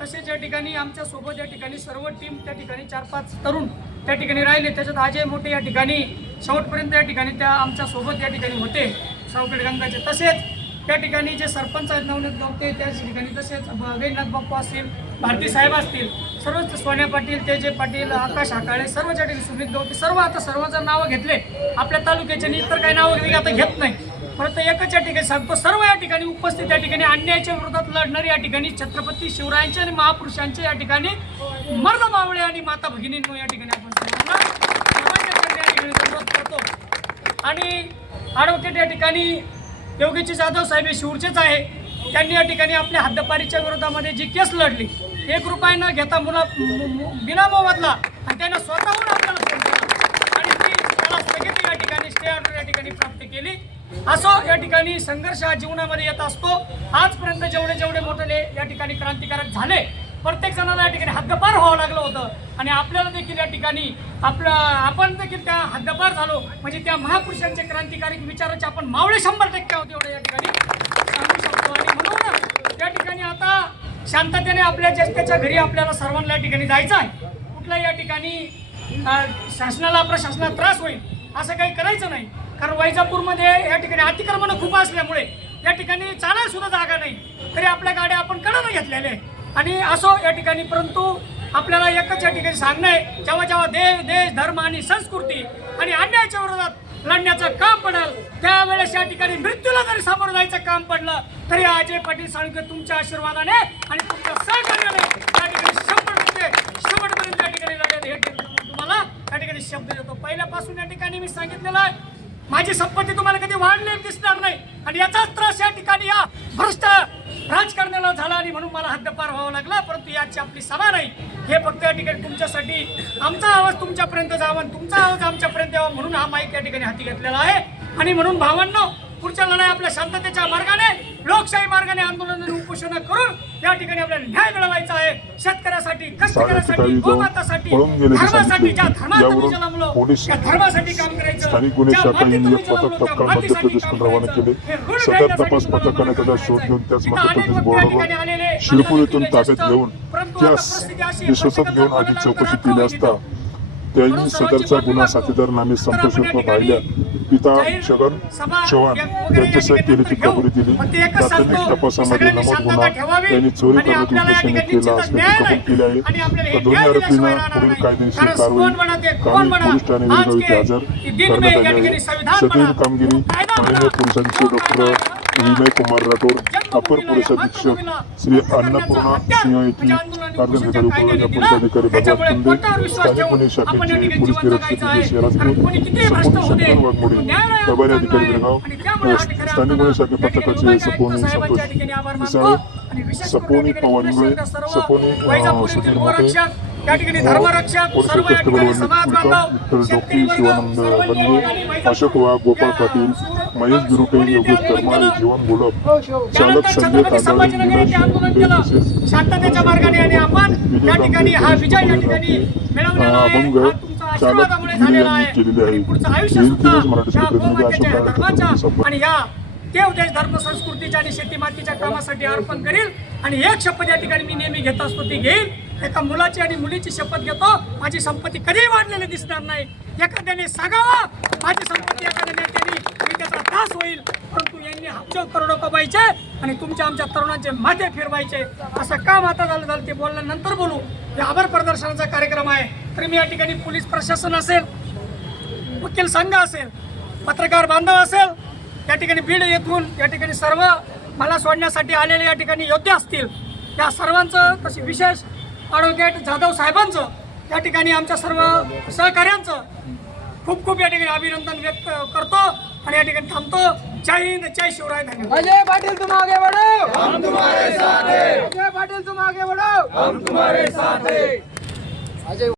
तसेच या ठिकाणी आमच्यासोबत या ठिकाणी सर्व टीम त्या ठिकाणी चार पाच तरुण त्या ठिकाणी राहिले. त्याच्यात अजय मोठे या ठिकाणी शेवटपर्यंत या ठिकाणी त्या आमच्यासोबत या ठिकाणी होते. सावखेड गंगाचे. तसेच त्या ठिकाणी जे सरपंच आहेत नवनीत गवते त्याच ठिकाणी तसेच गैनाथ बाप्पा असतील भारती साहेब असतील सर्वच सोन्या पाटील तेजे पाटील आकाश हाकाळे सर्व त्या ठिकाणी सुमित गवते सर्व आता सर्व जर नावं घेतले. आपल्या तालुक्याचे इतर काही नावं घेतली आता घेत नाही. परंतु एकच या ठिकाणी सांगतो सर्व या ठिकाणी उपस्थित या ठिकाणी अन्यायाच्या विरोधात लढणारी या ठिकाणी छत्रपती शिवरायांचे आणि महापुरुषांचे या ठिकाणी मर्द मावळे आणि माता भगिनींनो या ठिकाणी आपण सर्वांना सर्वांच्या चरणी ठिकाणी करतो. आणि ॲडव्होकेट या ठिकाणी योगीची जाधव साहेब हे शिवरचेच आहे. त्यांनी या ठिकाणी आपल्या हद्दपारीच्या विरोधामध्ये जी केस लढली एक रुपये न घेता मुला बिना मोबदला आणि त्यांना स्वतःहून आपल्याला आणि ती त्याला स्थगिती या ठिकाणी स्टे ऑर्डर या ठिकाणी प्राप्त केली. असो या ठिकाणी संघर्ष हा जीवनामध्ये येत असतो. आजपर्यंत जेवढे जेवढे मोठे या ठिकाणी क्रांतिकारक झाले प्रत्येक जणाला या ठिकाणी हद्दपार व्हावं लागलं होतं. आणि आपल्याला देखील या ठिकाणी आपलं आपण देखील त्या हद्दपार झालो. म्हणजे त्या महापुरुषांचे क्रांतिकारी विचाराचे आपण मावळे शंभर टक्के आहोत एवढं या ठिकाणी सांगू शकतो. आणि म्हणून त्या ठिकाणी आता शांततेने आपल्या ज्येष्ठाच्या घरी आपल्याला सर्वांना या ठिकाणी जायचं आहे. कुठला या ठिकाणी अं, शासनाला प्रशासनाला त्रास होईल असं काही करायचं नाही. कारण वैजापूरमध्ये या ठिकाणी अतिक्रमणं खूप असल्यामुळे या ठिकाणी चालायला सुद्धा जागा नाही. तरी आपल्या गाड्या आपण कडनं घेतलेल्या आहे आणि असो या ठिकाणी परंतु आपल्याला एकच या ठिकाणी सांगणं आहे जेव्हा जेव्हा देश देश धर्म आणि संस्कृती आणि अन्यायाच्या विरोधात लढण्याचं काम पडेल त्यावेळेस या ठिकाणी मृत्यूला जरी सामोरं जायचं काम पडलं तरी अजय पाटील साळुंके तुमच्या आशीर्वादाने आणि तुमच्या सहकार्याने या ठिकाणी शंभर टक्के शेवटपर्यंत या ठिकाणी लढत हे तुम्हाला या ठिकाणी शब्द देतो. पहिल्यापासून या ठिकाणी मी सांगितलेलं आहे माझी संपत्ती तुम्हाला कधी वाढलेली दिसणार नाही आणि याचाच त्रास या ठिकाणी या भ्रष्ट राजकारण झाला म्हणून मला हद्दपार व्हावं लागला परंतु याची आपली सभा नाही. हे फक्त या ठिकाणी तुमच्यासाठी आमचा आवाज तुमच्यापर्यंत जावा आणि तुमचा आवाज आमच्यापर्यंत यावा म्हणून हा माईक या ठिकाणी हाती घेतलेला आहे. आणि म्हणून भावांनो पुढच्या लढाई आपल्या शांततेच्या मार्गाने लोकशाही मार्गाने आंदोलन आणि उपोषण करून या ठिकाणी आपल्याला न्याय मिळवायचा आहे शेतकऱ्यासाठी कष्टकऱ्यासाठी गोमातासाठी धर्मासाठी. ज्या धर्मात तुम्ही जन्मलो त्या धर्मासाठी काम करायचं ज्या मातीत तुम्ही जन्मलो, त्या मातीसाठी काम करायचं. सदर तपास पथकाने करायचं शोध. घेऊन त्याच तिथं मध्य अनेक प्रदेश व्यक्ती या बॉर्डरवर ठिकाणी आलेले, शिरपूर येथून ताब्यात घेऊन आहे, विश्वासात घेऊन कोणाला चौकशी केली असता म्हणून सदरचा गुन्हा साथीदार नामे तर आपण संतोष या उर्फ ठिकाणी भाईल्या पिता छगन चव्हाण यांच्यासह केल्याची घेऊ. कबुली दिली. ते प्राथमिक तपासामध्ये नमूद गुन्हा त्यांनी चोरी आणि करण्यात आपल्याला या उद्देशाने केला असल्याचे कबूल केले आहे. हे तर दोन्ही आरोपींना पुढील. कायदेशीर कारवाई ते, कामी म्हणा, पोलीस ठाणे के हजर करण्यात आले आहे. सदरील कामगिरी माननीय पोलिसांचे डॉक्टर विनय कुमार राठोड अपर पोलीस अधीक्षक श्री अन्नपूर्णा सिंह येथील कार्यकारी उपविभागाचे पोलीस अधिकारी भगवत कुंडे स्थानिक गुन्हे शाखेचे पोलीस निरीक्षक विजय राजपूत सपोनी शंकर वाघमोडे प्रभारी अधिकारी बेळगाव स्थानिक गुन्हे शाखे पथकाचे सपोनी संतोष मिसाळे सपोनी इंगळे सपोनी सुधीर मोठे या ठिकाणी धर्मरक्षक सर्व या ठिकाणी समाज बांधव शेतकरी वर्ग, अशोक वाघ गोपाळ पाटील महेश योगेश जीवन गोलप चालक त्यानंतर संजय शांततेच्या मार्गाने आणि आपण या ठिकाणी हा विजय या ठिकाणी मिळवलेला आहे. हा चालक आशीर्वादामुळे झालेला आहे. पुढचं आयुष्य सुद्धा आणि या देव देश धर्म संस्कृतीच्या आणि शेती मातीच्या कामासाठी अर्पण करील. आणि एक शपथ या ठिकाणी मी नेहमी घेत असतो. ती घेईल एका मुलाची आणि मुलीची शपथ घेतो. माझी संपत्ती कधीही वाढलेली दिसणार नाही. एखाद्याने सांगावा. माझी संपत्ती एखाद्या नेत्याने मी त्याचा त्रास होईल. परंतु यांनी हजारो करोडो कमायचे आणि तुमच्या आमच्या तरुणांचे माथे फिरवायचे. असं काम आता झालं झालं ते बोलल्यानंतर बोलू. हे आभार प्रदर्शनाचा कार्यक्रम आहे. तर मी या ठिकाणी पोलीस प्रशासन असेल वकील संघ असेल पत्रकार बांधव असेल या ठिकाणी बीड येथून या ठिकाणी सर्व मला सोडण्यासाठी आलेले या ठिकाणी योद्धे असतील. या सर्वांचं तसे विशेष ॲडव्होकेट जाधव साहेबांचं या ठिकाणी आमच्या सर्व सहकार्यांचं खूप खूप या ठिकाणी अभिनंदन व्यक्त करतो आणि या ठिकाणी थांबतो. जय हिंद जय शिवराय धन्यवाद. अजय पाटिल तुम आगे बढ़ो. हम तुम्हारे साथ हैं। अजय पाटिल तुम आगे बढ़ो. हम तुम्हारे साथ हैं। अजय